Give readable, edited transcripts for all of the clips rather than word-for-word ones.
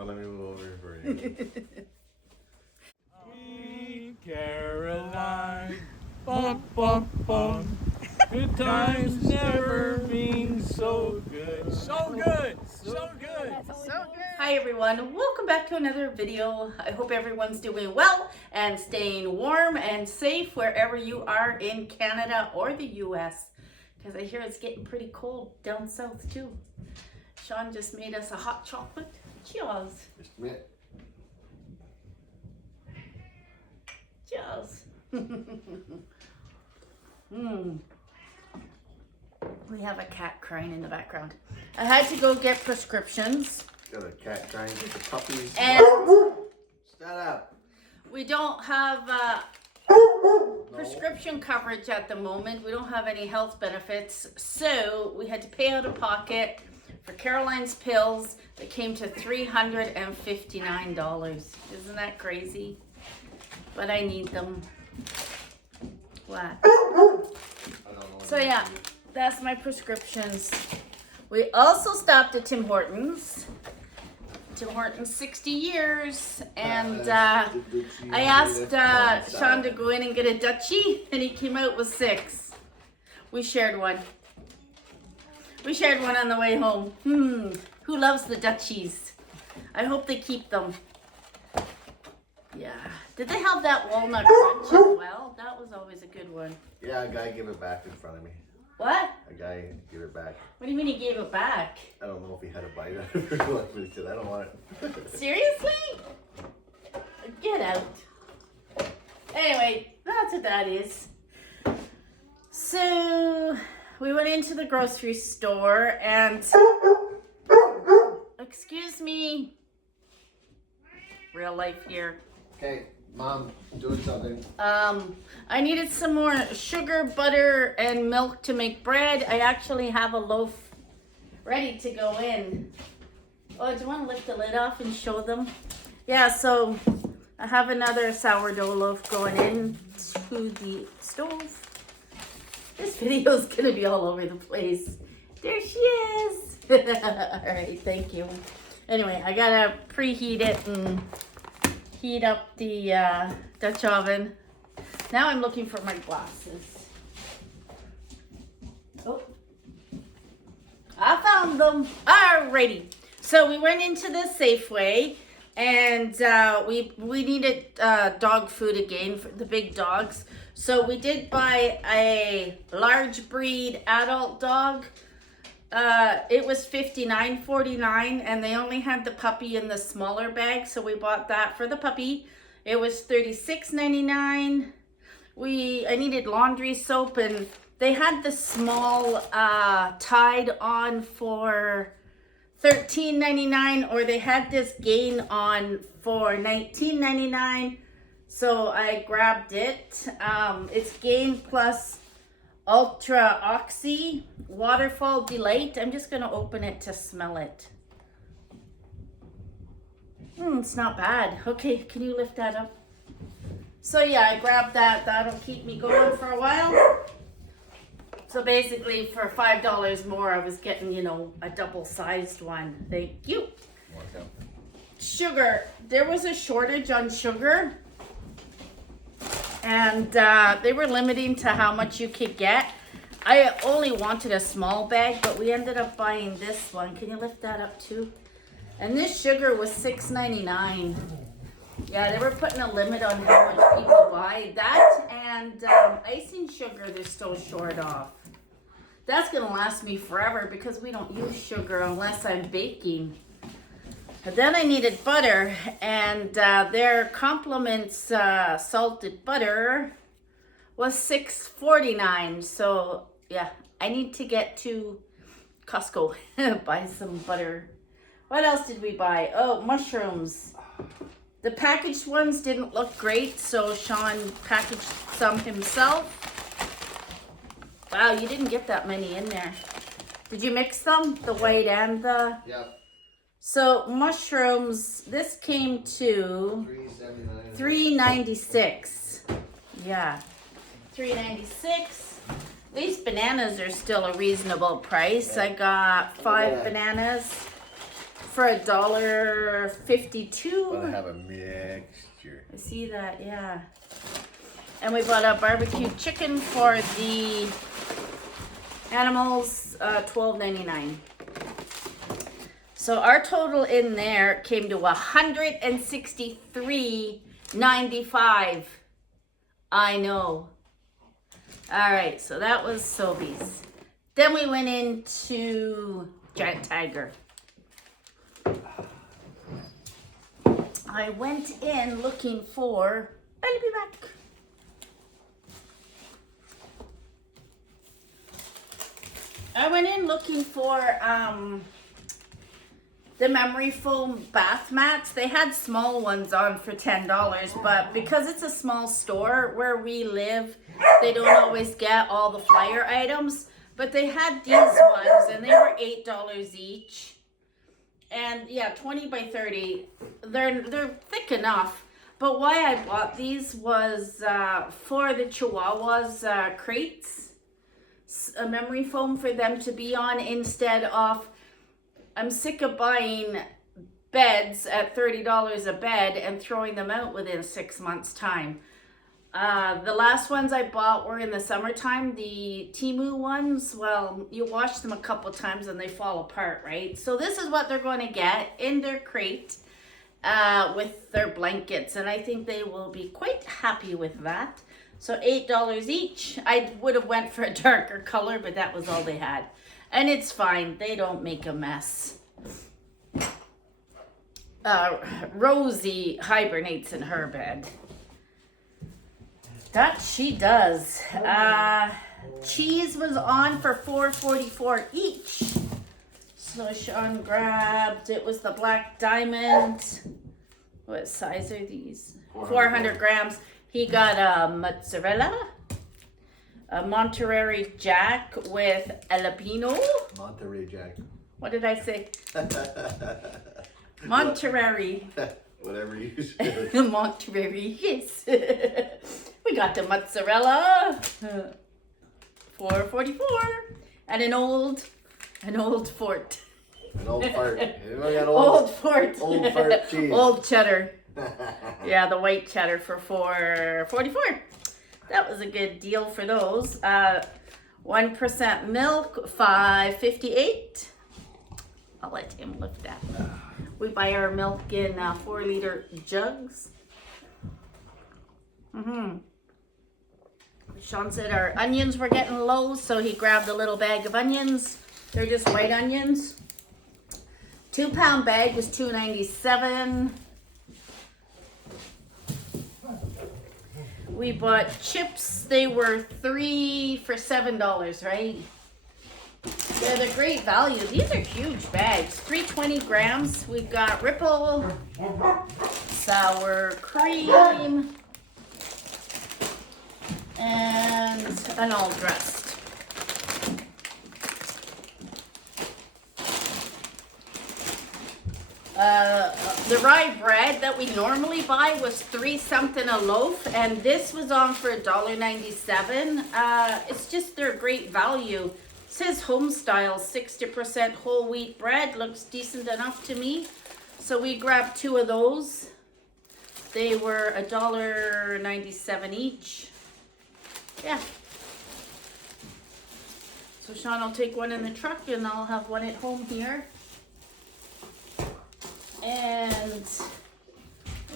Well, let me move over for you. Sweet Caroline, bum bum bum. Good times never been so good. So good, so good, so good. Hi everyone, welcome back to another video. I hope everyone's doing well and staying warm and safe wherever you are in Canada or the US, because I hear it's getting pretty cold down south too. Sean just made us a hot chocolate. Cheers. Just a minute. Cheers. We have a cat crying in the background. I had to go get prescriptions. Got a cat trying to get the puppies. And Shut up. we don't have prescription coverage at the moment. We don't have any health benefits. So we had to pay out of pocket for Caroline's pills that came to $359. Isn't that crazy? But I need them. What? So yeah, that's my prescriptions. We also stopped at Tim Hortons. Tim Hortons 60 years, and I asked Sean to go in and get a Dutchie, and he came out with 6. We shared one. We shared one on the way home. Who loves the Dutchies? I hope they keep them. Yeah. Did they have that walnut crunch as well? That was always a good one. Yeah, a guy gave it back in front of me. What? A guy gave it back. What do you mean he gave it back? I don't know if he had a bite out of it or what, but he said, I don't want it. Seriously? Get out. Anyway, that's what that is. So, we went into the grocery store and... Excuse me. Real life here. Okay, Mom, doing something. I needed some more sugar, butter, and milk to make bread. I actually have a loaf ready to go in. Oh, do you want to lift the lid off and show them? Yeah, so I have another sourdough loaf going in to the stove. This video is going to be all over the place. There she is. All right, thank you. Anyway, I got to preheat it and heat up the Dutch oven. Now I'm looking for my glasses. Oh, I found them. Alrighty. So we went into the Safeway and we needed dog food again for the big dogs. So we did buy a large breed adult dog. It was $59.49 and they only had the puppy in the smaller bag, so we bought that for the puppy. It was $36.99. I needed laundry soap and they had the small Tide on for $13.99, or they had this Gain on for $19.99. So I grabbed it. It's Gain plus Ultra Oxy Waterfall Delight. I'm just going to open it to smell it. It's not bad. Okay, can you lift that up? So yeah, I grabbed that. That'll keep me going for a while. So basically for $5 more, I was getting, a double-sized one. Thank you. Sugar. There was a shortage on sugar. And they were limiting to how much you could get. I only wanted a small bag, but we ended up buying this one. Can you lift that up too? And this sugar was $6.99. Yeah, they were putting a limit on how much people buy. That and icing sugar they're still short of. That's going to last me forever because we don't use sugar unless I'm baking. And then I needed butter, and their Compliments salted butter was $6.49. So yeah, I need to get to Costco, buy some butter. What else did we buy? Oh, mushrooms. The packaged ones didn't look great, so Sean packaged some himself. Wow, you didn't get that many in there. Did you mix them? The white and the... Yep. So mushrooms, this came to $3.96. Yeah, $3.96. These bananas are still a reasonable price. I got 5 bananas. for $1.52. But I have a mixture. I see that, yeah. And we bought a barbecue chicken for the animals, $12.99. So our total in there came to $163.95. I know. All right, so that was Sobeys. Then we went into Giant Tiger. I went in looking for, I'll be back. I went in looking for the memory foam bath mats. They had small ones on for $10, but because it's a small store where we live, they don't always get all the flyer items. But they had these ones and they were $8 each. And yeah, 20 by 30. They're thick enough. But why I bought these was for the Chihuahuas crates. A memory foam for them to be on instead of, I'm sick of buying beds at $30 a bed and throwing them out within 6 months time. The last ones I bought were in the summertime. The Temu ones, well, you wash them a couple times and they fall apart, right? So this is what they're going to get in their crate with their blankets, and I think they will be quite happy with that. So $8 each. I would have went for a darker color, but that was all they had. And it's fine. They don't make a mess. Rosie hibernates in her bed. That she does. Cheese was on for $4.44 each. So Sean grabbed, it was the Black Diamond. What size are these? 400 grams. He got a mozzarella, a Monterey Jack with jalapeno. Monterey Jack. What did I say? Monterey. Whatever you said. Monterey, yes. We got the mozzarella, $4.44, and an old fort. An old fart. Anyone got Old fort. Old fart cheese. Old cheddar. Yeah, the white cheddar for $4.44. That was a good deal for those. 1% milk, $5.58. I'll let him lift that. We buy our milk in 4-liter jugs. Sean said our onions were getting low, so he grabbed a little bag of onions. They're just white onions. 2-pound bag was $2.97. We bought chips. They were 3 for $7, right? Yeah, they're great value. These are huge bags. 320 grams. We've got Ripple, sour cream, and an all dressed. The rye bread that we normally buy was $3 something a loaf, and this was on for $1.97. It's just they're great value. It says home style, 60% whole wheat bread. Looks decent enough to me. So we grabbed 2 of those. They were $1.97 each. Yeah. So Sean will take one in the truck and I'll have one at home here. And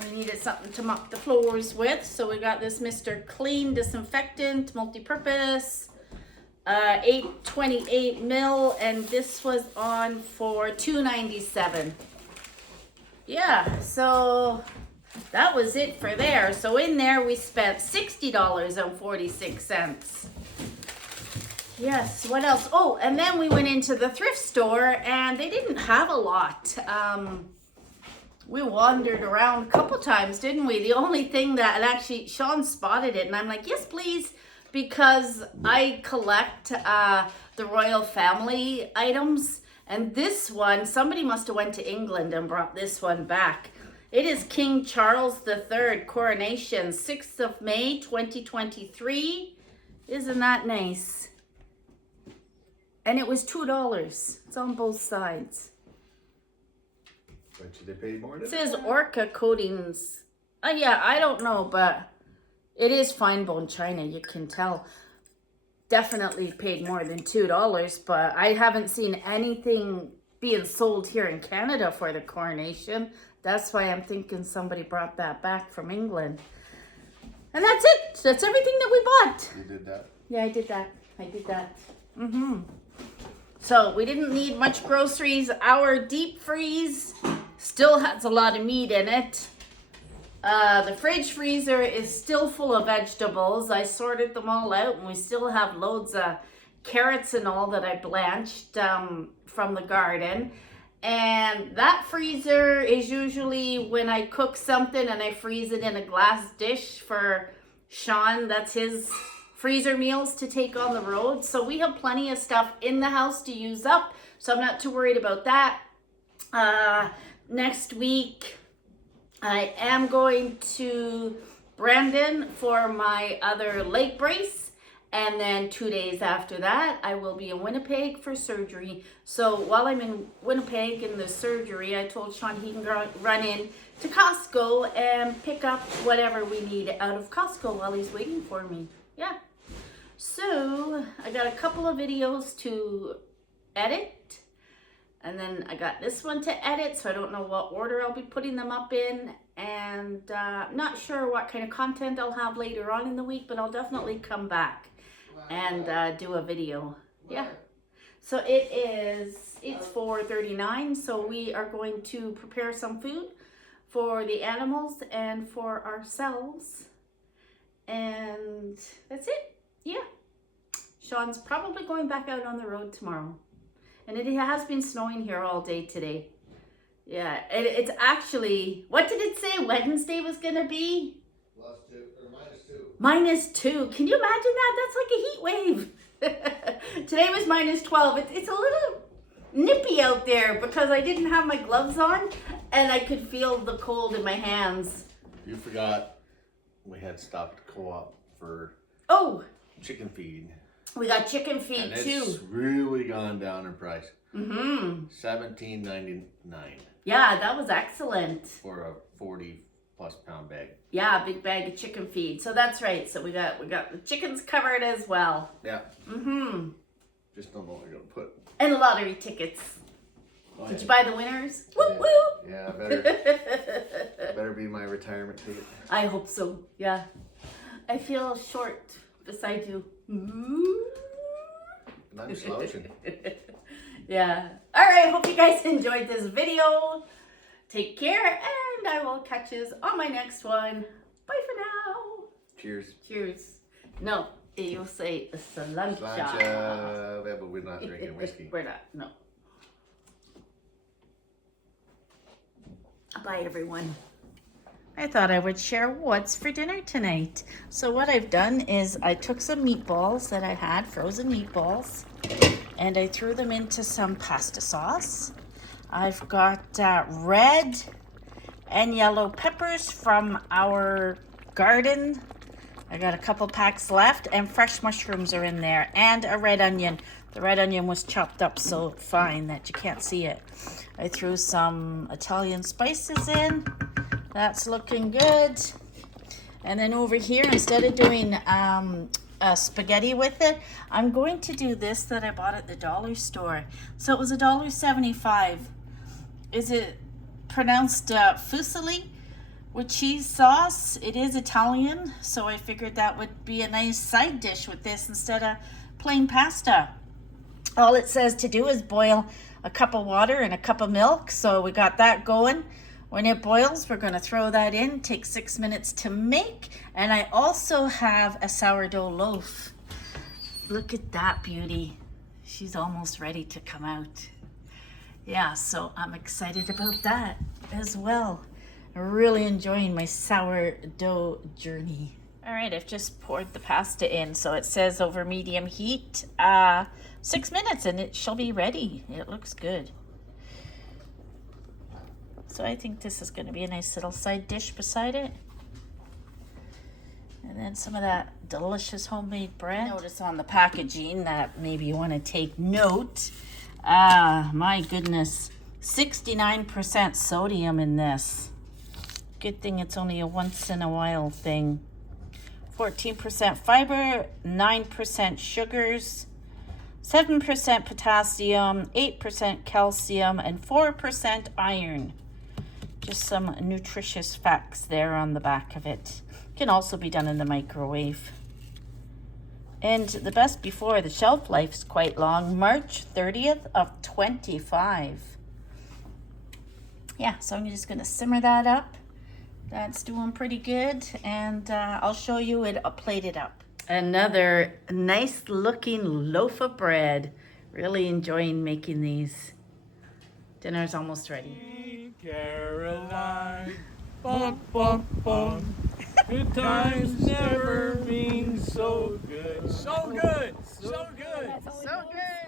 we needed something to mop the floors with, so we got this Mr. Clean disinfectant, multi-purpose, 828 mil, and this was on for $2.97. Yeah, so that was it for there. So in there we spent $60.46. Yes, what else? Oh, and then we went into the thrift store and they didn't have a lot. We wandered around a couple times, didn't we? The only thing that, and actually Sean spotted it and I'm like, yes, please, because I collect the royal family items. And this one, somebody must have went to England and brought this one back. It is King Charles III coronation, 6th of May, 2023. Isn't that nice? And it was $2. It's on both sides. Bet you they paid more than It says Orca coatings. Yeah, I don't know, but it is fine bone china. You can tell. Definitely paid more than $2, but I haven't seen anything being sold here in Canada for the coronation. That's why I'm thinking somebody brought that back from England. And that's it. That's everything that we bought. You did that? Yeah, I did that. So we didn't need much groceries. Our deep freeze still has a lot of meat in it. The fridge freezer is still full of vegetables. I sorted them all out and we still have loads of carrots and all that I blanched from the garden. And that freezer is usually when I cook something and I freeze it in a glass dish for Sean. That's his freezer meals to take on the road. So we have plenty of stuff in the house to use up. So I'm not too worried about that. Next week, I am going to Brandon for my other leg brace. And then 2 days after that, I will be in Winnipeg for surgery. So while I'm in Winnipeg in the surgery, I told Sean he can run in to Costco and pick up whatever we need out of Costco while he's waiting for me. Yeah. So I got a couple of videos to edit. And then I got this one to edit, so I don't know what order I'll be putting them up in. And not sure what kind of content I'll have later on in the week, but I'll definitely come back and do a video. Yeah. So it's 4:39, so we are going to prepare some food for the animals and for ourselves. And that's it. Yeah. Sean's probably going back out on the road tomorrow. And it has been snowing here all day today. Yeah, it's actually, what did it say Wednesday was going to be? -2. Can you imagine that? That's like a heat wave. Today was -12. It's a little nippy out there because I didn't have my gloves on and I could feel the cold in my hands. You forgot we had stopped at Co-op for chicken feed. We got chicken feed and too. It's really gone down in price. Mm-hmm. $17.99. Yeah, that was excellent. For a 40+ pound bag. Yeah, a big bag of chicken feed. So that's right. So we got the chickens covered as well. Yeah. Mm-hmm. Just don't know what we're gonna put. And the lottery tickets. Oh, Did yeah. you buy the winners? Yeah. Woo woo! Yeah, better be my retirement ticket. I hope so. Yeah. I feel short beside you. Ooh. And I'm slouching. Yeah. All right. Hope you guys enjoyed this video. Take care, and I will catch you on my next one. Bye for now. Cheers. Cheers. No, you'll say slancha. Slancha. Yeah, but we're not drinking whiskey. We're not. No. Bye, everyone. I thought I would share what's for dinner tonight. So what I've done is I took some meatballs that I had, frozen meatballs, and I threw them into some pasta sauce. I've got red and yellow peppers from our garden. I got a couple packs left, and fresh mushrooms are in there, and a red onion. The red onion was chopped up so fine that you can't see it. I threw some Italian spices in. That's looking good. And then over here, instead of doing spaghetti with it, I'm going to do this that I bought at the dollar store. So it was $1.75. Is it pronounced fusilli with cheese sauce? It is Italian, so I figured that would be a nice side dish with this instead of plain pasta. All it says to do is boil a cup of water and a cup of milk, so we got that going. When it boils, we're going to throw that in. Take 6 minutes to make. And I also have a sourdough loaf. Look at that beauty. She's almost ready to come out. Yeah, so I'm excited about that as well. Really enjoying my sourdough journey. All right, I've just poured the pasta in. So it says over medium heat, 6 minutes, and it shall be ready. It looks good. So I think this is going to be a nice little side dish beside it. And then some of that delicious homemade bread. Notice on the packaging that maybe you want to take note. My goodness. 69% sodium in this. Good thing it's only a once in a while thing. 14% fiber, 9% sugars, 7% potassium, 8% calcium, and 4% iron. Just some nutritious facts there on the back of it. Can also be done in the microwave. And the best before, the shelf life is quite long, March 30th of 25. Yeah, so I'm just gonna simmer that up. That's doing pretty good, and I'll show you it plated up. Another nice looking loaf of bread. Really enjoying making these. Dinner's almost ready. Caroline, bum, bum, bum. Good times never been so good. So good, so good. So good.